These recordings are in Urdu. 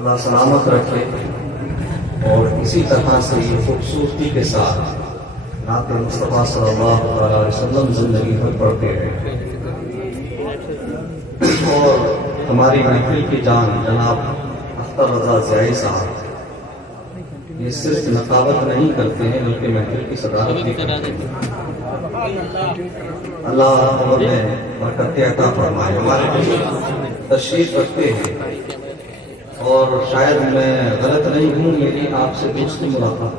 اللہ سلامت رکھے اور اسی طرح سے یہ خوبصورتی کے ساتھ نعت مصطفیٰ صلی اللہ علیہ وسلم زندگی میں پڑھتے رہے اور ہماری محفل کی جان جناب اختر رضا ضیائی صاحب یہ صرف نقابت نہیں کرتے ہیں بلکہ محفل کی صدارت بھی کرتے ہیں۔ اللہ عمر میں برکت عطا فرمائے۔ ہمارے تشریف رکھتے ہیں اور شاید میں غلط نہیں ہوں، میری آپ سے دوسری ملاقات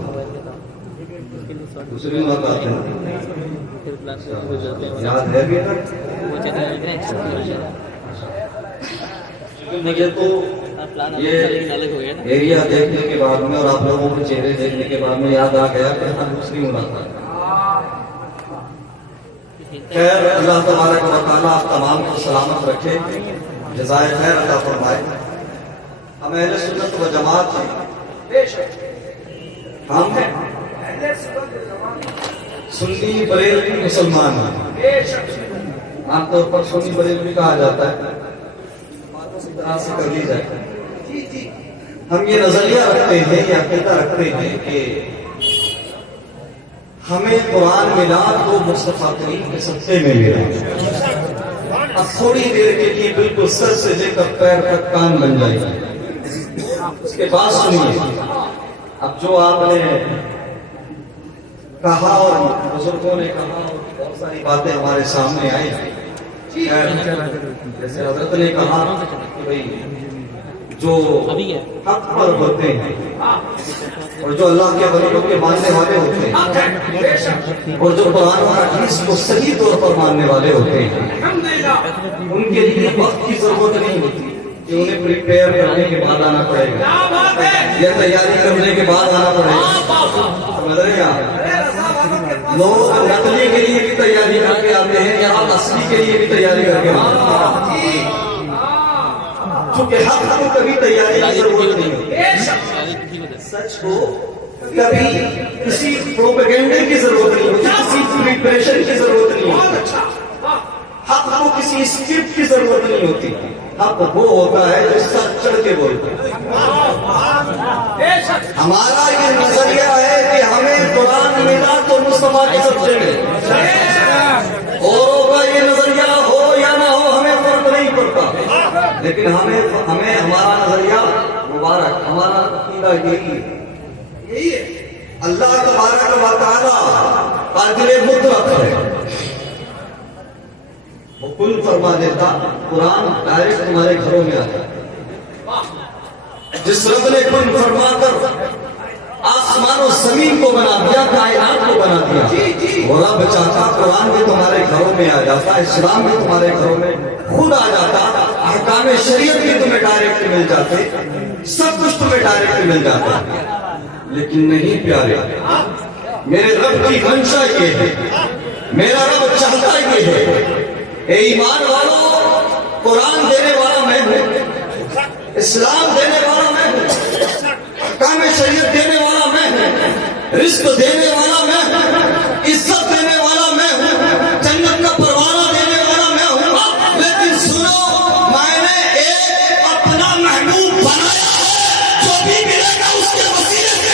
ہے، یاد ہے بھی مجھے تو یہ ایریا دیکھنے کے بعد میں اور آپ لوگوں کے چہرے دیکھنے کے بعد میں یاد آ گیا کہ ہم دوسری ملاقات۔ خیر، اللہ تبارک و تعالیٰ آپ تمام کو سلامت رکھے، جزائے خیر عطا فرمائے۔ ہم اہل سنت و جماعت ہیں، ہم ہیں سنی بریلوی مسلمان ہیں، عام طور پر سنی بریلوی کہا جاتا ہے، اسی طرح سے کر لی جائے۔ ہم یہ نظریہ رکھتے ہیں، یہ عقیدہ رکھتے ہیں کہ ہمیں قرآن ملا تو مصطفیٰ کریم کے صدقے میں ملا۔ اب تھوڑی دیر کے لیے بالکل سر سے لے کر پیر تک کان بن جائے گا، اس کے بعد سنیے۔ اب جو آپ نے کہا اور بزرگوں نے کہا اور بہت ساری باتیں ہمارے سامنے آئی، جیسے حضرت نے کہا کہ بھئی جو حق پر ہوتے ہیں اور جو اللہ کے ولیوں کے ماننے والے ہوتے ہیں اور جو قرآن و حدیث کو صحیح طور پر ماننے والے ہوتے ہیں، ان کے لیے وقت کی ضرورت نہیں ہوتی کہ انہیں پریپیئر کرنے کے بعد آنا پڑے گا یا تیاری کرنے کے بعد آنا پڑے گا۔ سمجھ رہے ہیں؟ لوگ نقلی کے لیے بھی تیاری کر کے آتے ہیں یا اصلی کے لیے بھی تیاری کر کے آتے ہیں، چونکہ حق کو کبھی تیاری کی ضرورت نہیں ہوتی، سچ کو کبھی کسی پروپیگنڈے کی ضرورت نہیں ہوتی، کسی پریپریشن کی ضرورت نہیں ہوتی، حق کو کسی اسکرپٹ کی ضرورت نہیں ہوتی۔ حق وہ ہوتا ہے جو سر چڑھ کے بولتا ہے۔ ہمارا یہ نظریہ ہے کہ ہمیں قرآن ملا تو مصطفیٰ کے صدقے میں، اوروں کا یہ نظریہ ہو یا نہ ہو ہمیں فرق نہیں پڑتا، لیکن ہمیں ہمارا نظریہ مبارک، ہمارا عقیدہ یہی ہے۔ اللہ تبارک و تعالیٰ قادر مطلق ہے، وہ کل فرما دیتا، قرآن ڈائریکٹ تمہارے گھروں میں آتا ہے۔ جس رب نے کل فرما کر آسمان و زمین کو بنا دیا، کائنات کو بنا دیا، وہ رب چاہتا قرآن بھی تمہارے گھروں میں آ جاتا، اسلام بھی تمہارے گھروں میں خود آ جاتا، احکام شریعت بھی تمہیں ڈائریکٹ مل جاتے، سب کچھ تمہیں ڈائریکٹ مل جاتا، لیکن نہیں پیارے۔ میرے رب کی منشا یہ ہے، میرا رب چاہتا یہ ہے، اے ایمان والو، قرآن دینے والا میں ہوں، اسلام دینے والا میں ہوں، احکام شریعت دینے والا میں ہوں، رزق دینے والا میں ہوں، عزت دینے والا میں ہوں، جنت کا پروانہ دینے والا میں ہوں، لیکن سنو، میں نے ایک اپنا محبوب بنایا ہے، جو بھی ملے گا اس کے وسیلے سے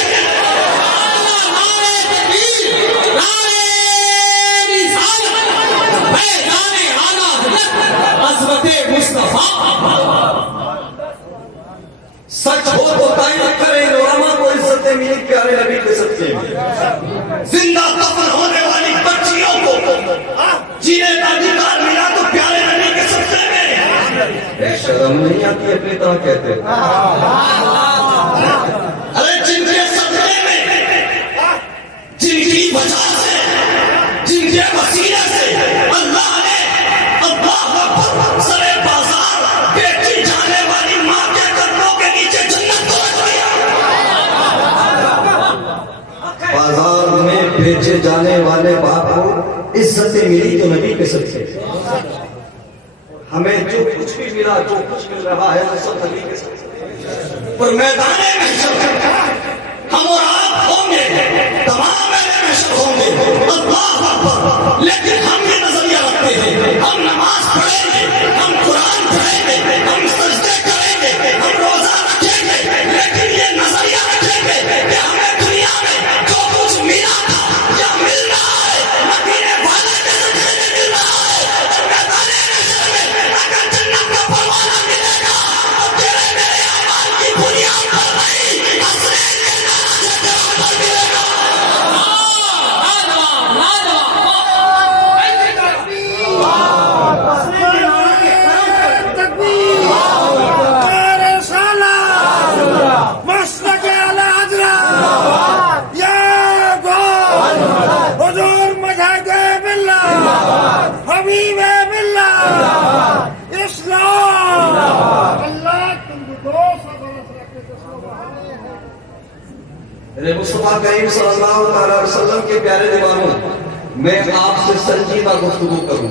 سچ ہو تو تعین کرے، علماء کو عزتیں ملی پیارے نبی کے صدقے میں، زندہ دفن ہونے والی بچیوں کو جینے کا ادھیکار ملا تو پیارے نبی کے صدقے میں۔ شرم نہیں آتی اپنی طرح کہتے، ارے جن کے صدقے میں، جن کی وجہ سے، جن کے وسیلے سے اللہ نے سرے بازار بیچی جانے والی ماں کے قدموں کے نیچے جنت کو رکھ دیا، بازار میں بیچے جانے والے باپ کو عزتیں ملی تو نبی کے صدقے۔ ہمیں جو کچھ بھی ملا، جو کچھ مل رہا ہے وہ سب نبی کے صدقے۔ اور میدان محشر ہم اور آپ ہوں گے، تمام محشر ہوں گے، اللہ اکبر، لیکن ہم یہ نظریہ رکھتے ہیں، ہم نماز پڑھیں گے، ہم قرآن پڑھیں گے، ہم سجدے کریں گے، ہم روزہ رکھیں گے، مصطفیٰ کریم صلی اللہ علیہ وسلم کے پیارے دیوانوں، میں آپ سے سنجیدہ گفتگو کروں.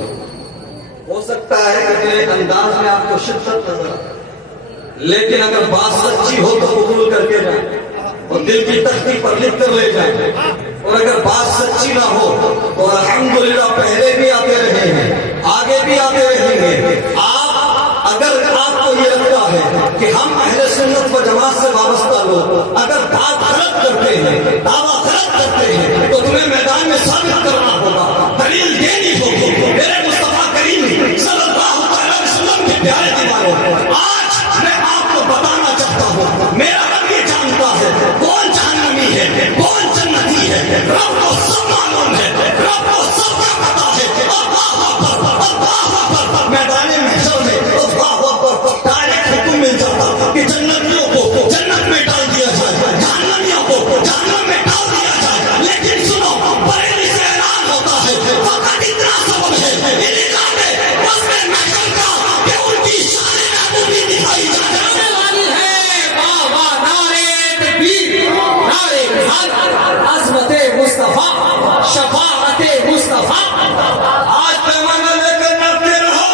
ہو سکتا ہے کہ میرے انداز میں آپ کو شدت نظر آئے، لیکن اگر بات سچی ہو تو قبول کر کے جائیں اور دل کی تختی پر لکھ کر لے جائیں. اور اگر بات سچی نہ ہو تو الحمدللہ پہلے بھی آتے رہے ہیں، آگے بھی آتے رہیں گے. اگر آپ کو یہ لگتا ہے کہ ہم اہل سنت و جماعت سے وابستہ لوگ اگر بات غلط کرتے ہیں، دعویٰ غلط کرتے ہیں، تو تمہیں میدان میں ثابت کرنا ہوگا، دلیل دینی ہوگی. میرے مصطفیٰ کریم صلی اللہ علیہ وسلم کے پیارے دیوانوں، آج میں آپ کو بتانا چاہتا ہوں، میرا رب یہ جانتا ہے کون جہنمی ہے کون جنتی ہے. رب کو سب معلوم ہے، رب کو سب کا پتا ہے. اللہ اکبر، اللہ اکبر. میدان محشر میں ڈائریکٹ حکم مل جاتا کہ جنتیوں کو جنت میں ڈال دیا جائے، جہنمیوں کو جہنم میں ڈال دیا جائے. لیکن سنو، بریلی سے اعلان ہوتا ہے فقط اتنا سبب ہے بس میں محشر کا کہ ان کی شان محبوبی دکھائی جانے والی ہے. واہ واہ، نعرے تکبیر، نعرے رسالت، عظمت مصطفیٰ، شفاعت مصطفیٰ. آج پیمانہ لے کر ناپتے رہو،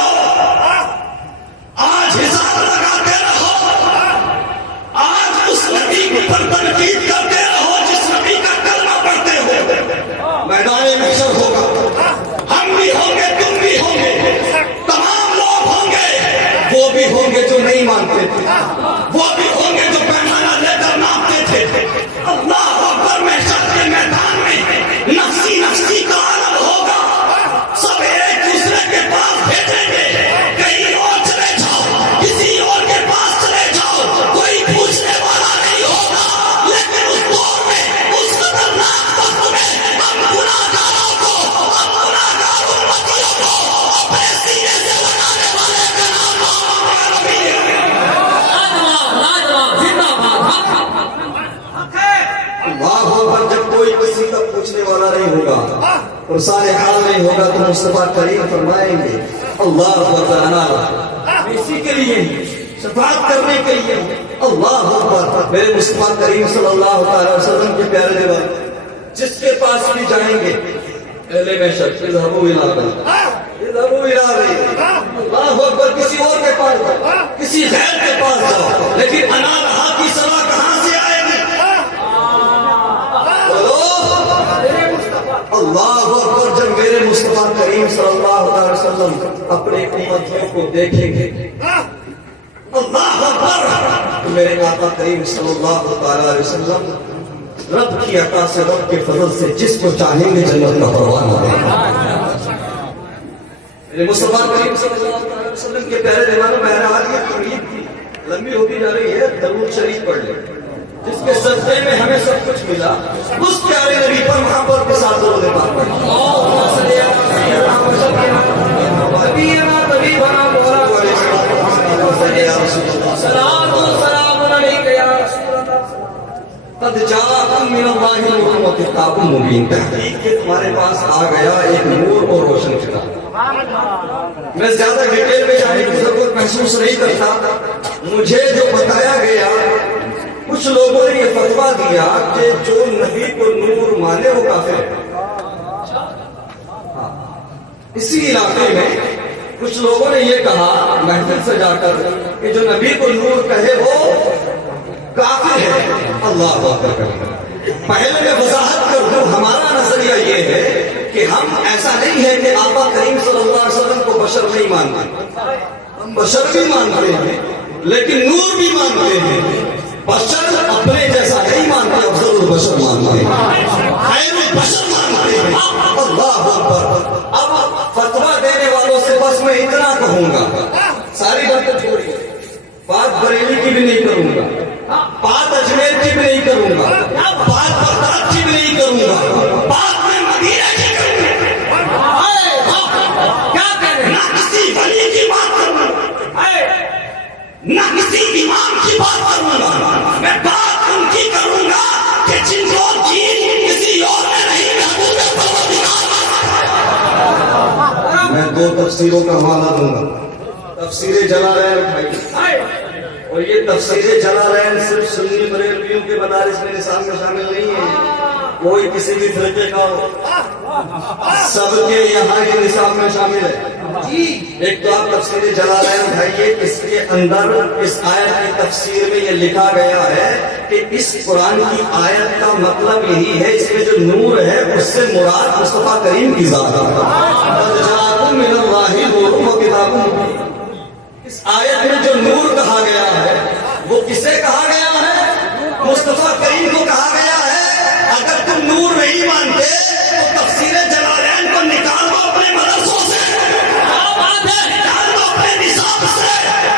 آج حساب لگاتے رہو، آج اس نبی پر تنقید کرتے رہو جس نبی کا کلمہ پڑھتے ہو. میدان محشر ہوگا، ہم بھی ہوں گے، تم بھی ہوں گے، تمام لوگ ہوں گے. وہ بھی ہوں گے جو نہیں مانتے تھے، وہ بھی ہوں گے جو پیمانہ لے کر ناپتے تھے. اللہ اکبر. محشر کے میدان میں نفسی نفسی کا عالم ہوگا. سب ایک دوسرے کے پاس بھیجیں گے، کہیں اور چلے جاؤ، کسی اور کے پاس چلے جاؤ، کوئی پوچھنے والا نہیں ہوگا. لیکن اس دور میں، اس خطرناک وقت میں ہم گناہگاروں کو، ہم گناہگار امتیوں کو اپنے سینے سے لگانے والے کا نام محمد نبی ہے. لاجواب، زندہ باد. اللہ اکبر. جب کوئی کسی کا پوچھنے والا نہیں ہوگا اور سارے حال نہیں ہوگا تو مصطفیٰ کریم فرمائیں گے اللہ اکبر. اسی کے لیے شفاعت کرنے کے لیے اللہ اکبر. میرے مصطفیٰ کریم صلی اللہ علیہ وسلم کے پیارے دیوان جس کے پاس بھی جائیں گے اہل محشر اذهبوا الى غيري، اذهبوا الى غيري. اللہ اکبر. کسی اور کے پاس جاؤ، کسی غیر کے پاس جاؤ، لیکن انا رہا کی صلاح کہاں سے آئے گی؟ اللہ اکبر. جب میرے مصطفیٰ کریم صلی اللہ علیہ وسلم اپنے امتیوں کو دیکھیں گے اللہ اکبر، میرے آقا کریم صلی اللہ علیہ وسلم رب کی عطا سے، رب کے فضل سے جس کو چاہیں گے جنت کا پروانہ دیں گے. میرے مصطفیٰ کریم صلی اللہ علیہ وسلم کے پیارے دیوانوں، بہرحال یہ تقریب کی لمبی ہوتی جا رہی ہے. درود شریف پڑھ لیں جس کے صدقے میں ہمیں سب کچھ ملا. اس پیارے نبی پر محبت کے ساتھ درود پاک پڑھیں. قد جاءکم من اللہ نور و کتاب مبین. تحقیق کہ تمہارے پاس آ گیا ایک نور اور روشن کتاب. میں زیادہ ڈیٹیل میں جانے کی ضرورت محسوس نہیں کرتا. مجھے جو بتایا گیا، کچھ لوگوں نے یہ فتویٰ دیا کہ جو نبی کو نور مانے وہ کافر ہے. اسی علاقے میں کچھ لوگوں نے یہ کہا محفل سے جا کر کہ جو نبی کو نور کہے وہ کافر ہے. اللہ اکبر. پہلے میں وضاحت کر دوں، ہمارا نظریہ یہ ہے کہ ہم ایسا نہیں ہے کہ آقا کریم صلی اللہ علیہ وسلم کو بشر نہیں مانتے. ہم بشر بھی مانتے ہیں لیکن نور بھی مانتے ہیں. بشر اپنے جیسا نہیں مانتے، افضل البشر مانتے ہیں، خیر البشر مانتے ہیں. اللہ اکبر. اب فتویٰ دینے والوں سے بس میں اتنا کہوں گا، ساری باتیں چھوڑیے، بات بریلی کی بھی نہیں کروں گا، بات اجمیر کی بھی نہیں کروں گا، بات بغداد کی بھی نہیں کروں گا، بات میں مدینہ کی کروں گا. کیا کہہ رہے ہیں؟ نہ کسی ولی کی بات کروں گا، نہ کسی امام کی بات کروں گا. میں بات ان کی کروں گا کہ جن کو دین کسی اور نے نہیں محبوب میں دو تفسیروں کا معنی دوں گا. تفسیر جلالین بھائی، اور یہ تفسیر جلالین صرف سنی بریلویوں کے مدارس میں نصاب میں شامل نہیں ہے. کوئی کسی بھی فرقے کا ہو، سب کے یہاں کے نصاب میں شامل ہے۔ ایک تو آپ تفسیر جلالین اٹھائیے، اس کے اندر اس آیت کی تفسیر میں یہ لکھا گیا ہے کہ اس قرآن کی آیت کا مطلب یہی ہے، اس میں جو نور ہے اس سے مراد مصطفیٰ کریم کی ذات ہے۔ من اللہ نور و کتاب مبین۔ اس آیت میں جو نور کہا گیا ہے وہ کسے کہا گیا ہے؟ مصطفیٰ کریم کو کہا گیا ہے۔ اگر تم نور نہیں مانتے تو تفسیر جلالین کو نکال دو اپنے مدرسوں سے، نکال دو اپنے نصاب سے،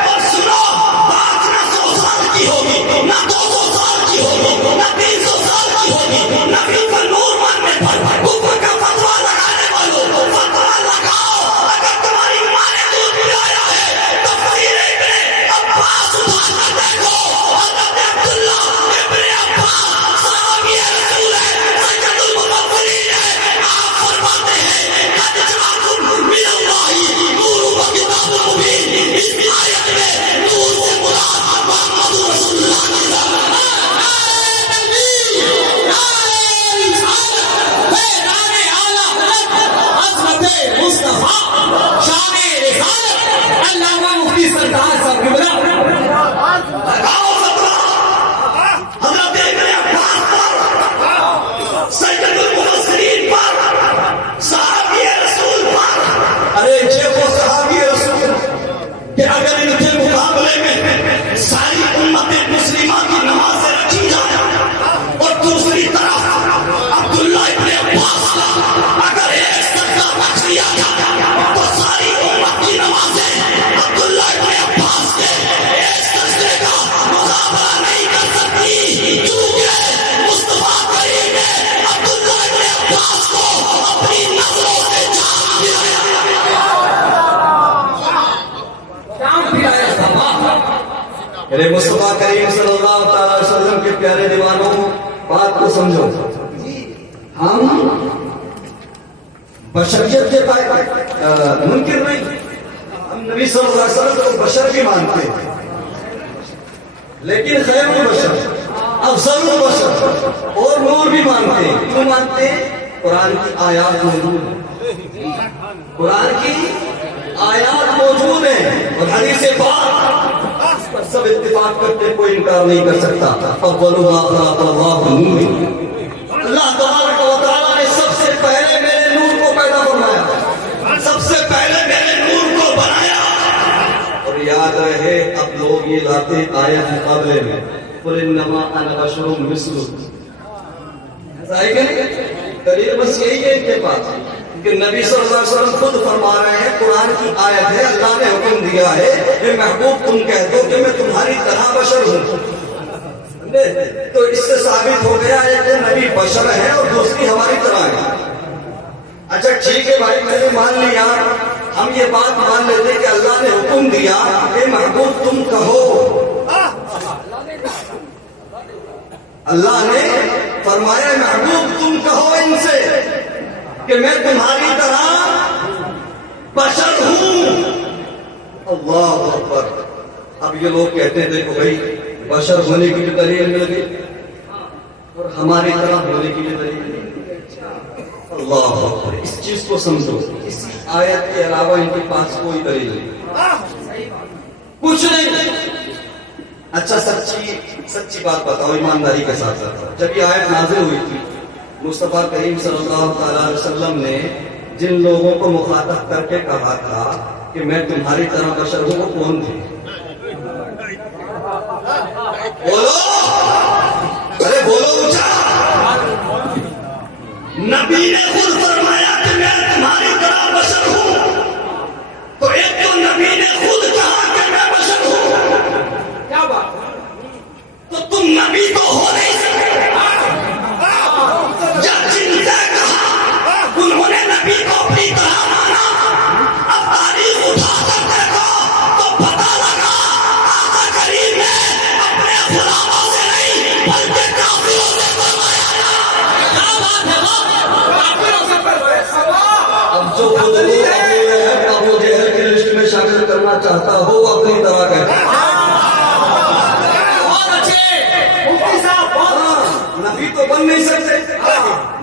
اور سنو، بات نہ 100 سال کی ہوگی، نہ 200 سال کی ہوگی، نہ 300 سال کی ہوگی، نبی کا نور ماننے پر کفر کا فتویٰ لگانے والوں فتویٰ لگاؤ۔ اگر تمہاری ماں نے دودھ پلایا ہے تفسیر ابن عباس اٹھا کر دیکھو، حضرت عبداللہ ابن عباس صحابی رسول ہے، سید المفسرین ہے، آپ فرماتے ہیں قد جاءکم من اللہ نور و کتاب مبین۔ اس آیت میں نور سے مراد محمد رسول اللہ کی ذات ہے۔ میرے مصطفیٰ کریم صلی اللہ تعالی وسلم کے پیارے دیوانوں، بات کو سمجھو، ہم بشریت کے منکر نہیں، ہم نبی صلی اللہ علیہ وسلم کو بشر بھی مانتے ہیں، لیکن خیر البشر، افضل البشر اور نور بھی مانتے ہیں۔ کیوں مانتے ہیں؟ قرآن کی آیات موجود ہیں، قرآن کی آیات موجود ہیں، اور حدیث پاک پر سب اتفاق کرتے، کوئی انکار نہیں کر سکتا۔ اول ما خلق اللہ نور، اللہ تبارک و تعالیٰ نے سب سے پہلے میرے نور کو پیدا فرمایا، سب سے پہلے میرے نور کو بنایا۔ اور یاد رہے، اب لوگ یہ لاتے آیت مقابلے میں، قل انما انا بشر مثلکم، ایسا ہے کہ نہیں؟ دلیل بس یہی ہے ان کے پاس کہ نبی صلی اللہ علیہ وسلم خود فرما رہے ہیں، قرآن کی آیت ہے، اللہ نے حکم دیا ہے کہ محبوب تم کہہ دو کہ میں تمہاری طرح بشر ہوں۔ تو اس سے ثابت ہو گیا ہے کہ نبی بشر ہے اور دوسری ہماری طرح ہے۔ اچھا ٹھیک ہے بھائی، میں نے مان لیا، ہم یہ بات مان لیتے کہ اللہ نے حکم دیا کہ محبوب تم کہو، اللہ نے فرمایا محبوب تم کہو ان سے کہ میں تمہاری طرح بشر ہوں۔ اللہ اکبر۔ اب یہ لوگ کہتے ہیں دیکھو بھائی، بشر ہونے کی بھی دلیل مل گئی اور ہماری طرح ہونے کی بھی دلیل مل گئی۔ اللہ اکبر۔ اس چیز کو سمجھو، اس آیت کے علاوہ ان کے پاس کوئی دلیل نہیں، کچھ نہیں۔ اچھا سچی بات بتاؤ، ایمانداری کے ساتھ ساتھ، جب یہ آیت نازل ہوئی تھی، مصطفیٰ کریم صلی اللہ تعالی علیہ وسلم نے جن لوگوں کو مخاطب کر کے کہا تھا کہ میں تمہاری طرح بشر ہوں، وہ کون تھے؟ بولو، ارے بولو اونچا۔ نبی نے خود فرمایا کہ میں تمہاری طرح بشر ہوں، تو ایک تو نبی نے خود کہا کہ میں بشر ہوں، کیا بات؟ تو تم نبی تو ہو نہیں سکتے۔ جب جن سے کہا انہوں نے نبی کو اپنی طرح مانا، اب تاریخ اٹھا کر دیکھو تو پتہ لگا آقا کریم نے اپنے غلاموں سے نہیں بلکہ کافروں سے فرمایا۔ کیا بات ہے؟ کافروں سے فرمایا۔ اب جو خود ابو جہل کی لسٹ میں شامل کرنا چاہتا ہو وہ اپنی طرح کہتا ہے۔ نبی تو بن نہیں سکتے،